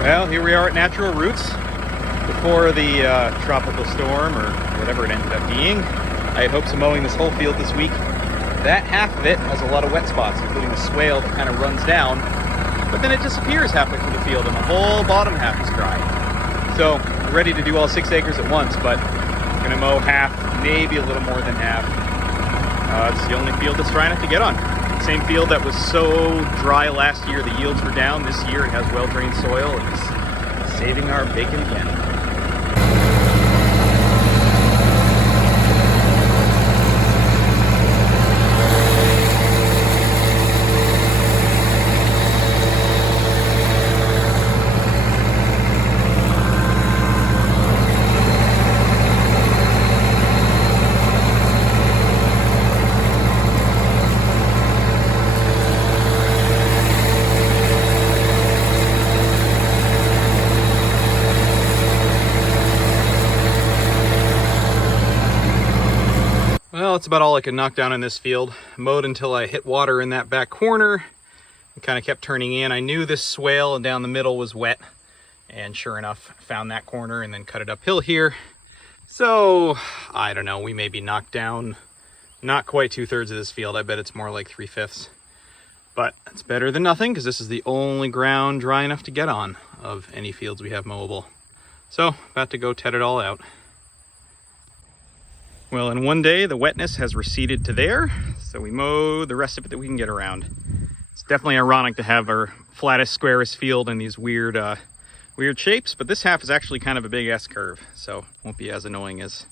Well, here we are at Natural Roots before the tropical storm or whatever it ended up being. I had hopes of mowing this whole field this week. That half of it has a lot of wet spots, including the swale that kind of runs down, but then it disappears halfway through the field and the whole bottom half is dry. So we're ready to do all 6 acres at once, but I'm gonna mow half, maybe a little more than half. It's the only field that's dry enough to get on. Same field that was so dry last year, the yields were down. This year it has well-drained soil and it's saving our bacon again. Well, that's about all I could knock down in this field. Mowed until I hit water in that back corner and kind of kept turning in. I knew this swale and down the middle was wet, and sure enough, found that corner and then cut it uphill here. So, I don't know, we maybe knocked down not quite 2/3 of this field. I bet it's more like 3/5. But it's better than nothing because this is the only ground dry enough to get on of any fields we have mowable. So, about to go tet it all out. Well, in one day, the wetness has receded to there, so we mow the rest of it that we can get around. It's definitely ironic to have our flattest, squarest field in these weird shapes, but this half is actually kind of a big S-curve, so it won't be as annoying as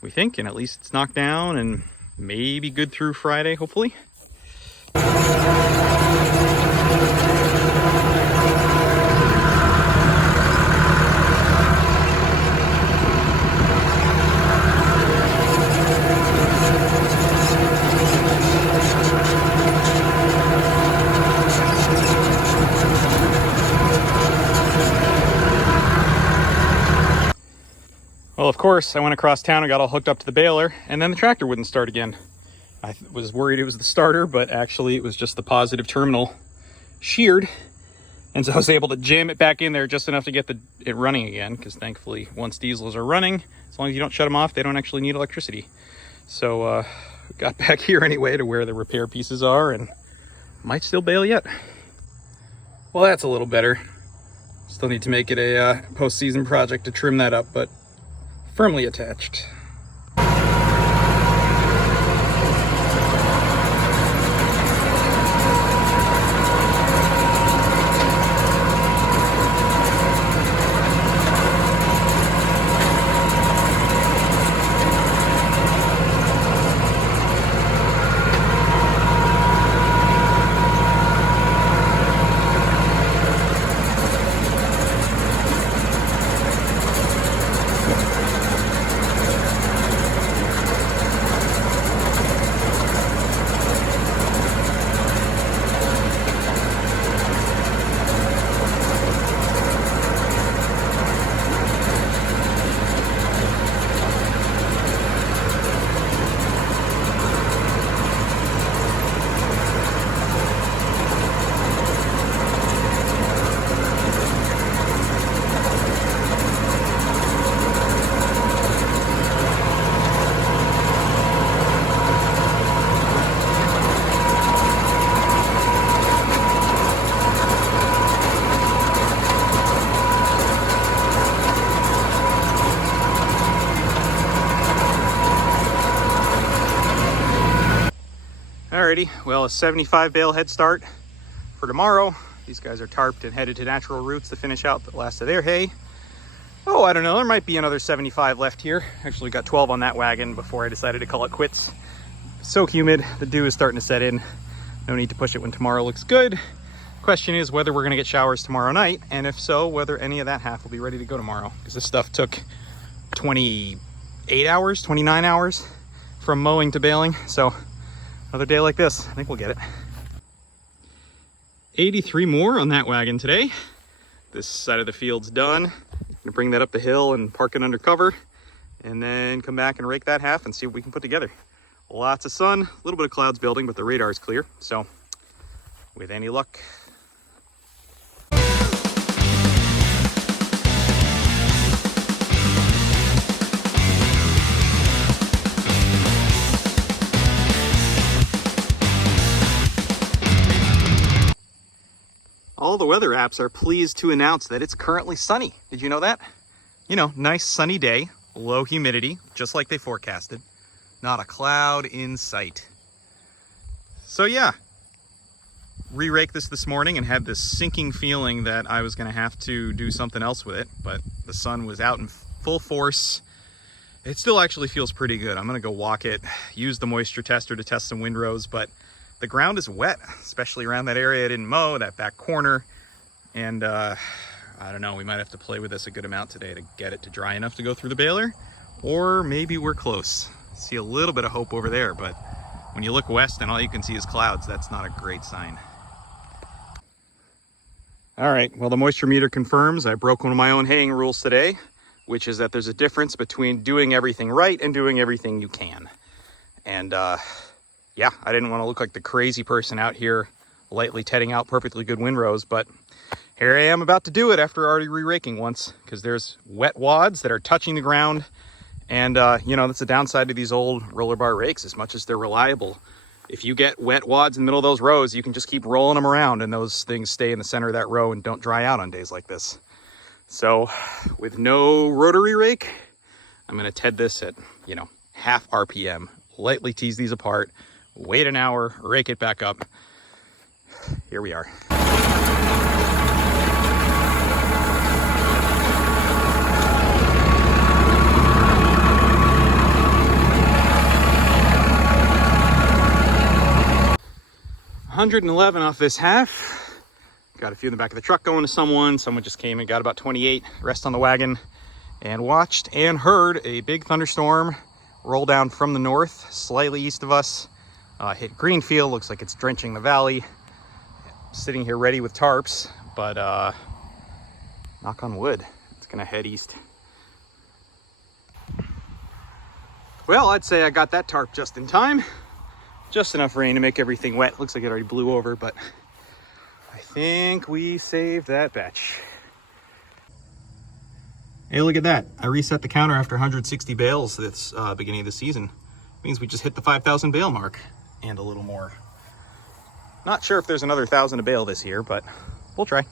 we think, and at least it's knocked down and maybe good through Friday, hopefully. Well, of course, I went across town and got all hooked up to the baler, and then the tractor wouldn't start again. I was worried it was the starter, but actually it was just the positive terminal sheared. And so I was able to jam it back in there just enough to get it running again, because thankfully, once diesels are running, as long as you don't shut them off, they don't actually need electricity. So got back here anyway to where the repair pieces are, and might still bale yet. Well, that's a little better. Still need to make it a post-season project to trim that up, but firmly attached. Alrighty, well, a 75 bale head start for tomorrow. These guys are tarped and headed to Natural Roots to finish out the last of their hay. Oh, I don't know, there might be another 75 left here. Actually got 12 on that wagon before I decided to call it quits. So humid, the dew is starting to set in. No need to push it when tomorrow looks good. Question is whether we're gonna get showers tomorrow night, and if so, whether any of that half will be ready to go tomorrow. Because this stuff took 28 hours, 29 hours from mowing to baling. So another day like this, I think we'll get it. 83 more on that wagon today. This side of the field's done. I'm gonna bring that up the hill and park it under cover, and then come back and rake that half and see what we can put together. Lots of sun, a little bit of clouds building, but the radar's clear. So with any luck, the weather apps are pleased to announce that it's currently sunny. Did you know that? You know, nice sunny day, low humidity, just like they forecasted. Not a cloud in sight. So yeah, re-rake this morning and had this sinking feeling that I was gonna have to do something else with it, but the sun was out in full force. It still actually feels pretty good. I'm gonna go walk it, use the moisture tester to test some windrows, but the ground is wet, especially around that area I didn't mow, that back corner. And I don't know, we might have to play with this a good amount today to get it to dry enough to go through the baler, or maybe we're close. See a little bit of hope over there, but when you look west and all you can see is clouds, that's not a great sign. All right, well, the moisture meter confirms I broke one of my own haying rules today, which is that there's a difference between doing everything right and doing everything you can. And yeah, I didn't want to look like the crazy person out here lightly tedding out perfectly good windrows, but here I am about to do it after already re-raking once, because there's wet wads that are touching the ground. And you know, that's the downside to these old roller bar rakes. As much as they're reliable, if you get wet wads in the middle of those rows, you can just keep rolling them around and those things stay in the center of that row and don't dry out on days like this. So with no rotary rake, I'm gonna TED this at, you know, half RPM, lightly tease these apart, wait an hour, rake it back up. Here we are. $111 off this half. Got a few in the back of the truck going to someone. Someone just came and got about 28, rest on the wagon, and watched and heard a big thunderstorm roll down from the north, slightly east of us. Hit Greenfield, looks like it's drenching the valley. Sitting here ready with tarps, but knock on wood, it's gonna head east. Well, I'd say I got that tarp just in time. Just enough rain to make everything wet. Looks like it already blew over, but I think we saved that batch. Hey, look at that. I reset the counter after 160 bales this beginning of the season. Means we just hit the 5,000 bale mark and a little more. Not sure if there's another 1,000 a bale this year, but we'll try.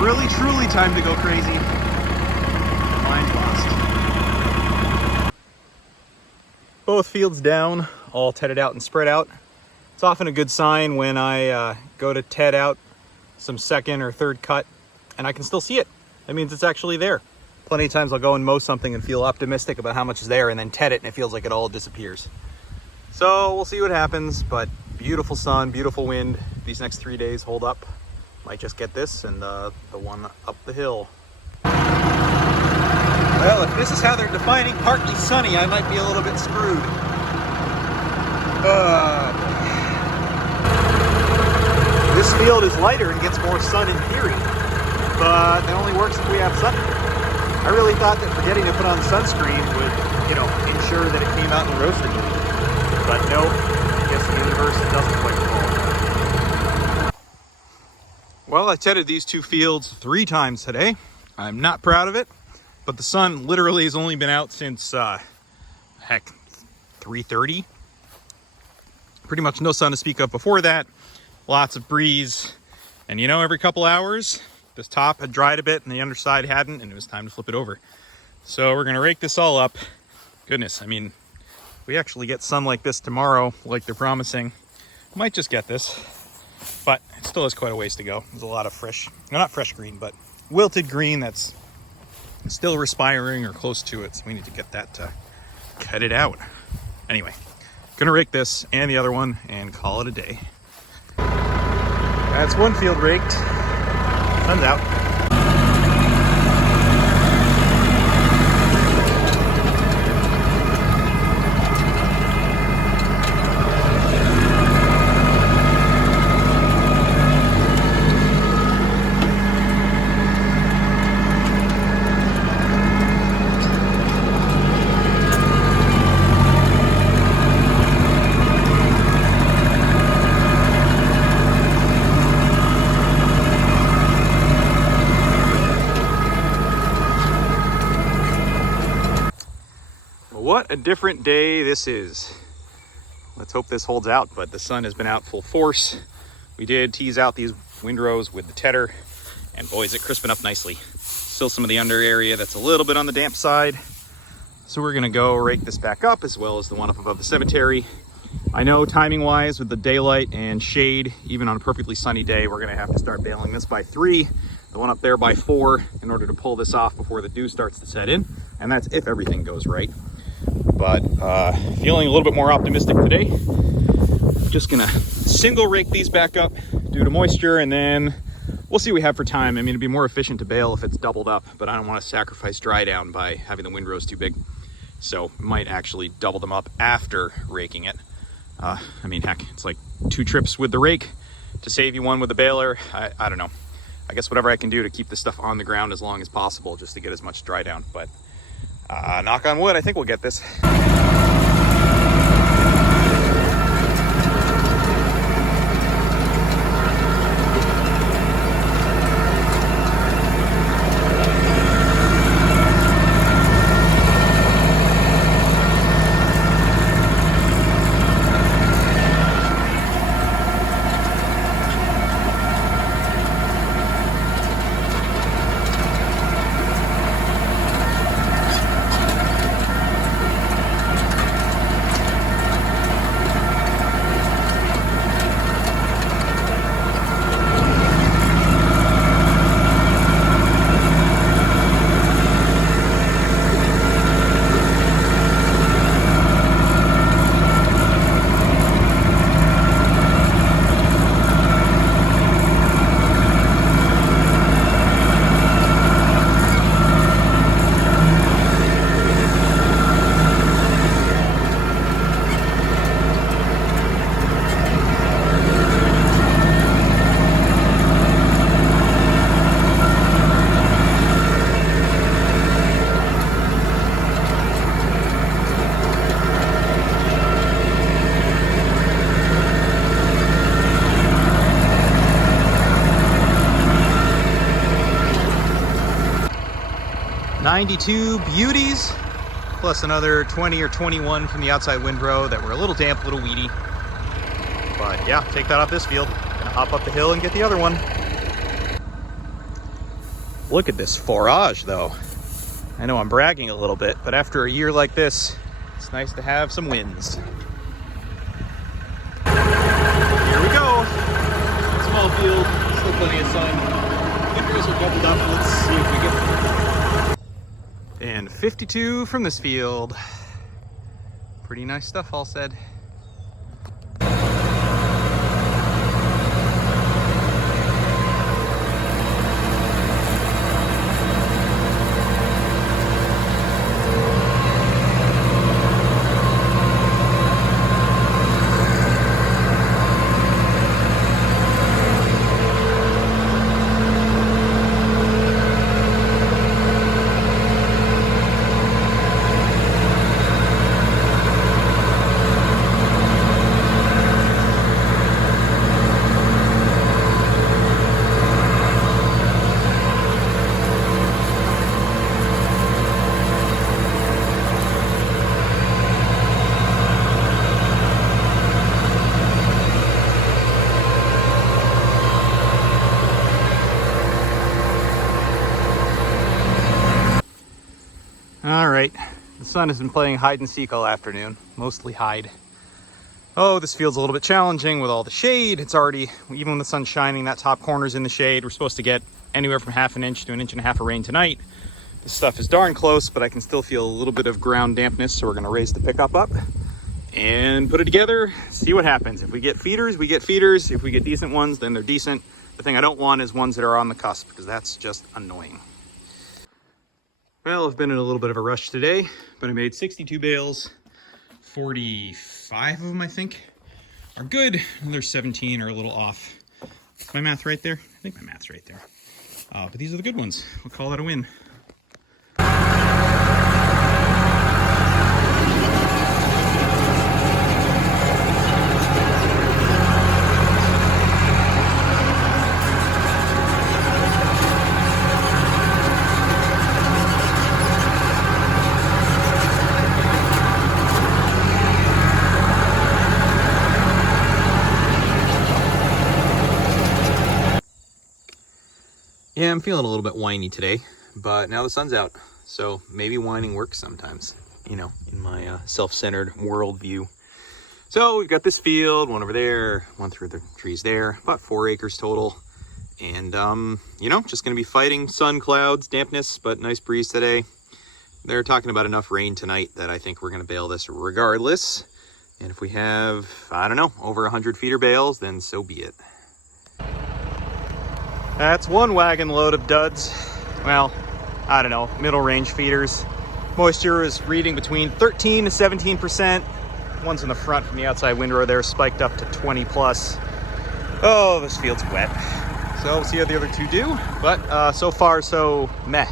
Really, truly time to go crazy. Mine's lost. Both fields down, all tedded out and spread out. It's often a good sign when I go to ted out some second or third cut and I can still see it. That means it's actually there. Plenty of times I'll go and mow something and feel optimistic about how much is there and then ted it and it feels like it all disappears. So we'll see what happens, but beautiful sun, beautiful wind. These next 3 days hold up. Might just get this and the one up the hill. Well, if this is how they're defining partly sunny, I might be a little bit screwed. This field is lighter and gets more sun in theory, but that only works if we have sun. I really thought that forgetting to put on sunscreen would, you know, ensure that it came out and roasted me. But no, I guess the universe doesn't quite fall. Well, I tedded these two fields 3 times today. I'm not proud of it, but the sun literally has only been out since, 3:30. Pretty much no sun to speak of before that. Lots of breeze. And you know, every couple hours, this top had dried a bit and the underside hadn't, and it was time to flip it over. So we're gonna rake this all up. Goodness, I mean, if we actually get sun like this tomorrow, like they're promising, might just get this. But it still has quite a ways to go. There's a lot of fresh, no, not fresh green, but wilted green that's still respiring or close to it. So we need to get that cut it out. Anyway, gonna rake this and the other one and call it a day. That's one field raked. Sun's out. What a different day this is. Let's hope this holds out, but the sun has been out full force. We did tease out these windrows with the tedder, and boy, is it crisping up nicely. Still some of the under area that's a little bit on the damp side. So we're gonna go rake this back up, as well as the one up above the cemetery. I know timing wise with the daylight and shade, even on a perfectly sunny day, we're gonna have to start baling this by 3, the one up there by 4, in order to pull this off before the dew starts to set in. And that's if everything goes right. But feeling a little bit more optimistic today. Just gonna single rake these back up due to moisture, and then we'll see what we have for time. I mean, it'd be more efficient to bale if it's doubled up, but I don't want to sacrifice dry down by having the windrows too big. So might actually double them up after raking it. I mean, heck, it's like 2 trips with the rake to save you 1 with the baler. I don't know. I guess whatever I can do to keep this stuff on the ground as long as possible, just to get as much dry down. But knock on wood, I think we'll get this. 92 beauties, plus another 20 or 21 from the outside windrow that were a little damp, a little weedy. But yeah, take that off this field. Gonna hop up the hill and get the other one. Look at this forage though. I know I'm bragging a little bit, but after a year like this, it's nice to have some wins. Here we go. Small field, still plenty of sun. Windrows are doubled up. Let's see if we get. And 52 from this field. Pretty nice stuff, all said. All right, the sun has been playing hide and seek all afternoon, mostly hide. Oh, this field's a little bit challenging with all the shade. It's already, even when the sun's shining, that top corner's in the shade. We're supposed to get anywhere from 1/2 inch to 1.5 inches of rain tonight. This stuff is darn close, but I can still feel a little bit of ground dampness, so we're gonna raise the pickup up and put it together, see what happens. If we get feeders, we get feeders. If we get decent ones, then they're decent. The thing I don't want is ones that are on the cusp, because that's just annoying. Well, I've been in a little bit of a rush today, but I made 62 bales. 45 of them, I think, are good. Another 17 are a little off. Is my math right there? I think my math's right there. But these are the good ones. We'll call that a win. Yeah, I'm feeling a little bit whiny today, but now the sun's out, so maybe whining works sometimes, you know, in my self-centered worldview. So we've got this field, one over there, one through the trees there, about 4 acres total. And, you know, just going to be fighting sun, clouds, dampness, but nice breeze today. They're talking about enough rain tonight that I think we're going to bale this regardless. And if we have, I don't know, over 100 feeder bales, then so be it. That's one wagon load of duds. Well, I don't know, middle range feeders. Moisture is reading between 13 to 17%. One's in the front from the outside windrow there, spiked up to 20 plus. Oh, this field's wet. So we'll see how the other two do. But so far, so meh.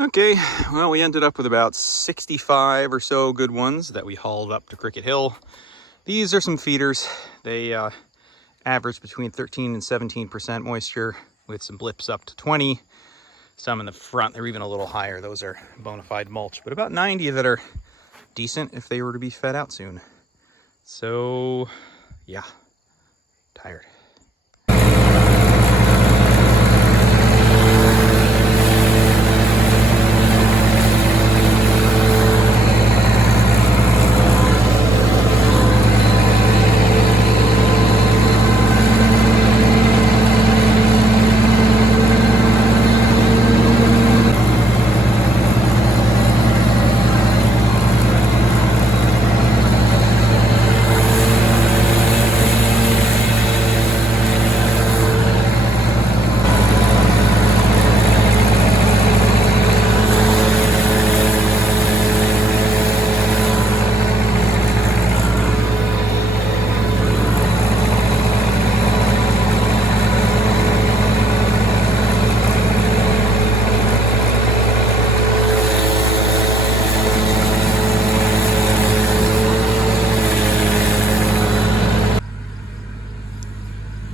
Okay, well, we ended up with about 65 or so good ones that we hauled up to Cricket Hill. These are some feeders. They average between 13 and 17% moisture with some blips up to 20. Some in the front, they're even a little higher. Those are bona fide mulch, but about 90 that are decent if they were to be fed out soon. So, yeah, tired.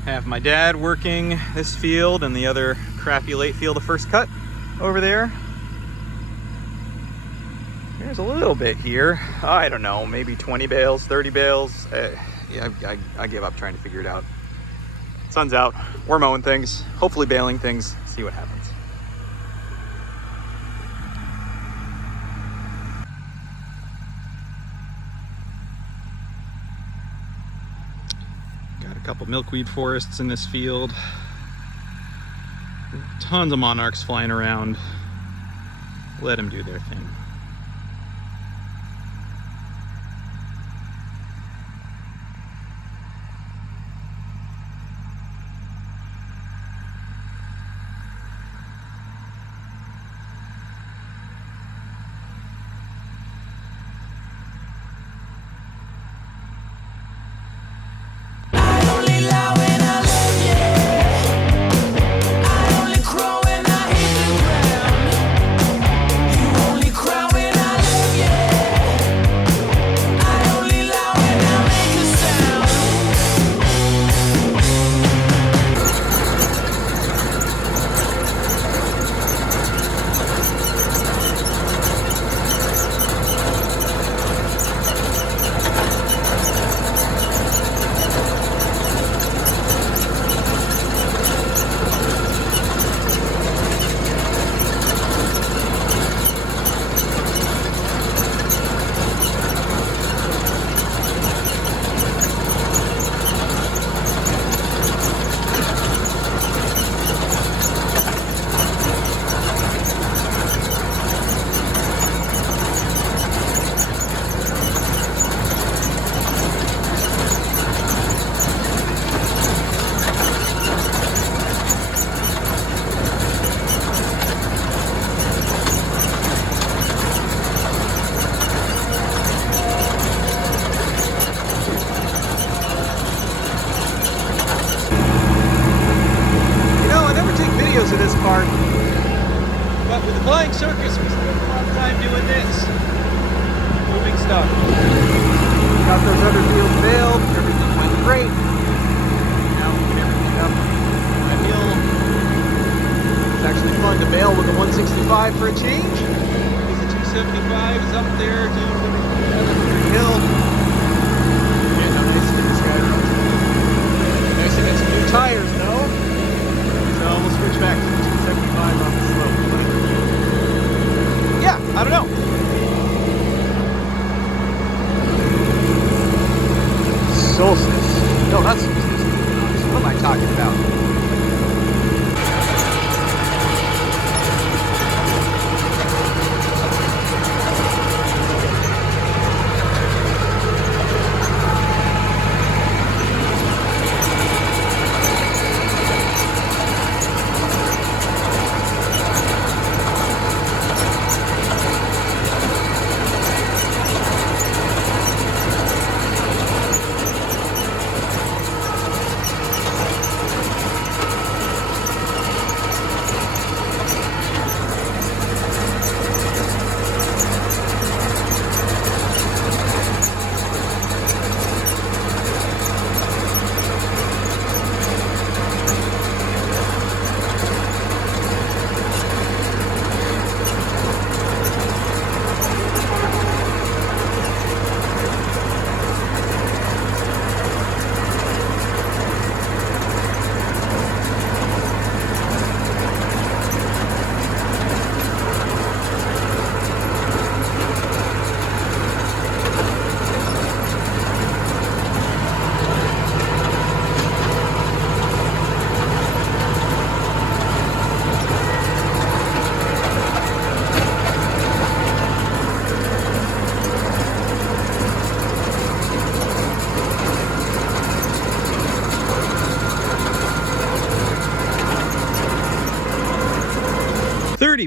Have my dad working this field and the other crappy late field of first cut over there. There's a little bit here. I don't know, maybe 20 bales, 30 bales. Yeah, I give up trying to figure it out. Sun's out, we're mowing things, hopefully baling things, see what happens. Got a couple milkweed forests in this field. Tons of monarchs flying around. Let them do their thing. Only cry stuff. Got those other fields baled. Everything went great. Now we get everything up. I feel it's actually fun to bale with a 165 for a change. Because the 275 is up there doing the hill. Getting a nice to this guy. Nice to get some new tires though. So we'll switch back to the 275 on the slope. But yeah, I don't know. Solstice. No, that's solstice. What am I talking about?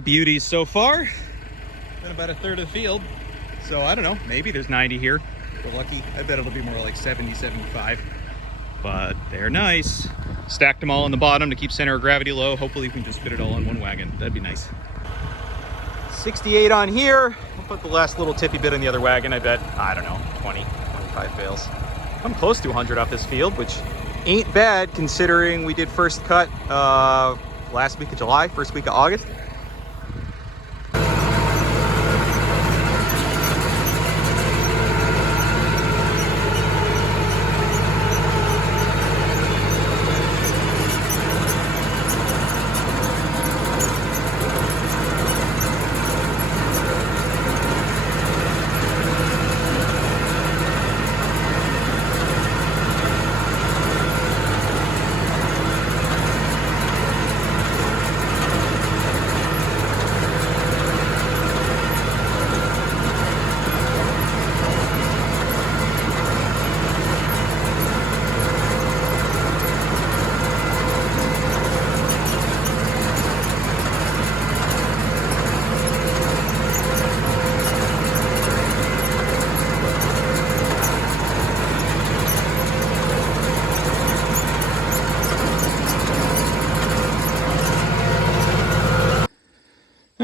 Beauties so far. Been about a third of the field. So I don't know, maybe there's 90 here. If we're lucky. I bet it'll be more like 70, 75. But they're nice. Stacked them all on the bottom to keep center of gravity low. Hopefully we can just fit it all in one wagon. That'd be nice. 68 on here. I'll put the last little tippy bit on the other wagon. I bet, I don't know, 20, 25 bales. I'm close to 100 off this field, which ain't bad considering we did first cut last week of July, first week of August.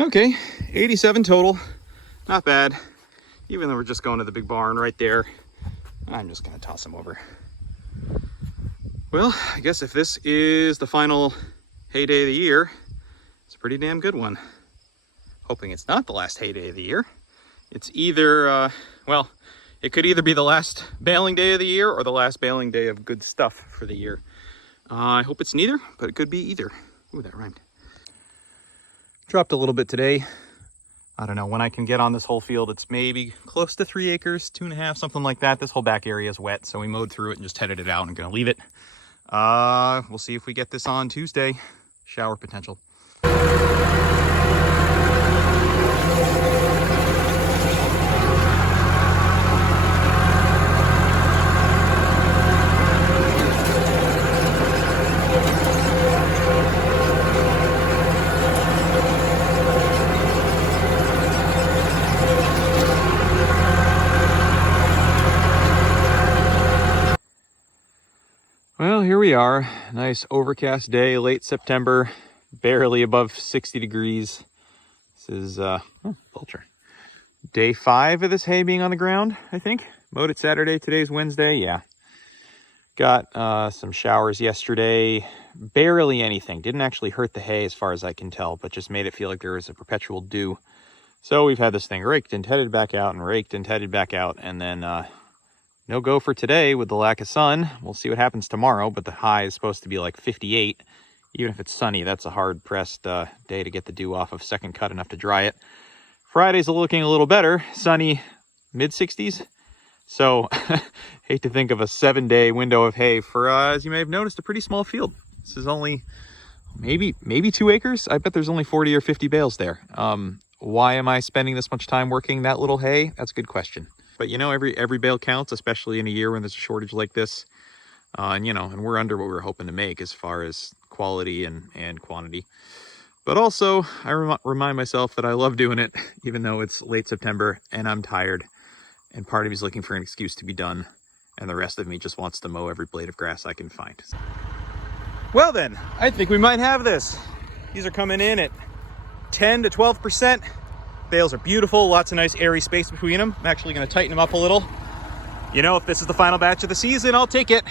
Okay, 87 total, not bad. Even though we're just going to the big barn right there, I'm just gonna toss them over. Well, I guess if this is the final heyday of the year, it's a pretty damn good one. Hoping it's not the last heyday of the year. It's either, well, it could either be the last baling day of the year or the last baling day of good stuff for the year. I hope it's neither, but it could be either. Ooh, that rhymed. Dropped a little bit today. I don't know when I can get on this whole field. It's maybe close to 3 acres, 2.5, something like that. This whole back area is wet, so we mowed through it and just headed it out. I'm gonna leave it. We'll see if we get this on Tuesday. Shower potential. Well, here we are. Nice overcast day, late September, barely above 60 degrees. This is, vulture. Day 5 of this hay being on the ground, I think. Mowed it Saturday, today's Wednesday, yeah. Got some showers yesterday, barely anything. Didn't actually hurt the hay as far as I can tell, but just made it feel like there was a perpetual dew. So we've had this thing raked and headed back out and raked and headed back out, and then no go for today with the lack of sun. We'll see what happens tomorrow, but the high is supposed to be like 58. Even if it's sunny, that's a hard-pressed day to get the dew off of. Second cut enough to dry it. Friday's looking a little better, sunny, mid-60s. So, hate to think of a 7-day window of hay for, as you may have noticed, a pretty small field. This is only maybe 2 acres. I bet there's only 40 or 50 bales there. Why am I spending this much time working that little hay? That's a good question. But you know, every bale counts, especially in a year when there's a shortage like this. And you know, and we're under what we were hoping to make as far as quality and quantity. But also, I remind myself that I love doing it, even though it's late September and I'm tired. And part of me is looking for an excuse to be done, and the rest of me just wants to mow every blade of grass I can find. Well then, I think we might have this. These are coming in at 10 to 12%. Bales are beautiful, lots of nice airy space between them. I'm actually going to tighten them up a little. You know, if this is the final batch of the season, I'll take it.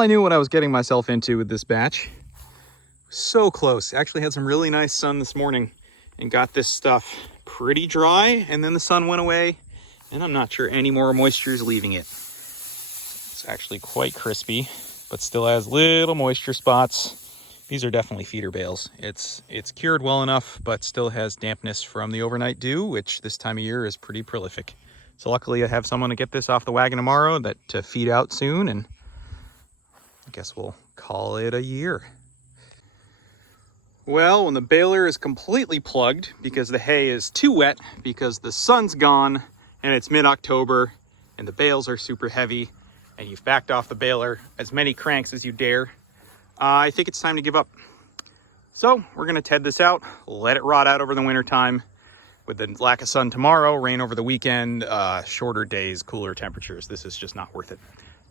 Well, I knew what I was getting myself into with this batch. So close. Actually had some really nice sun this morning and got this stuff pretty dry, and then the sun went away and I'm not sure any more moisture is leaving it. It's actually quite crispy, but still has little moisture spots. These are definitely feeder bales. It's cured well enough, but still has dampness from the overnight dew, which this time of year is pretty prolific. So luckily I have someone to get this off the wagon tomorrow to feed out soon, and I guess we'll call it a year. Well, when the baler is completely plugged because the hay is too wet because the sun's gone and it's mid-October and the bales are super heavy and you've backed off the baler as many cranks as you dare, I think it's time to give up. So we're gonna TED this out, let it rot out over the winter time. With the lack of sun tomorrow, rain over the weekend, shorter days, cooler temperatures, this is just not worth it.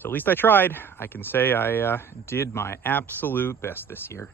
So at least I tried. I can say I did my absolute best this year.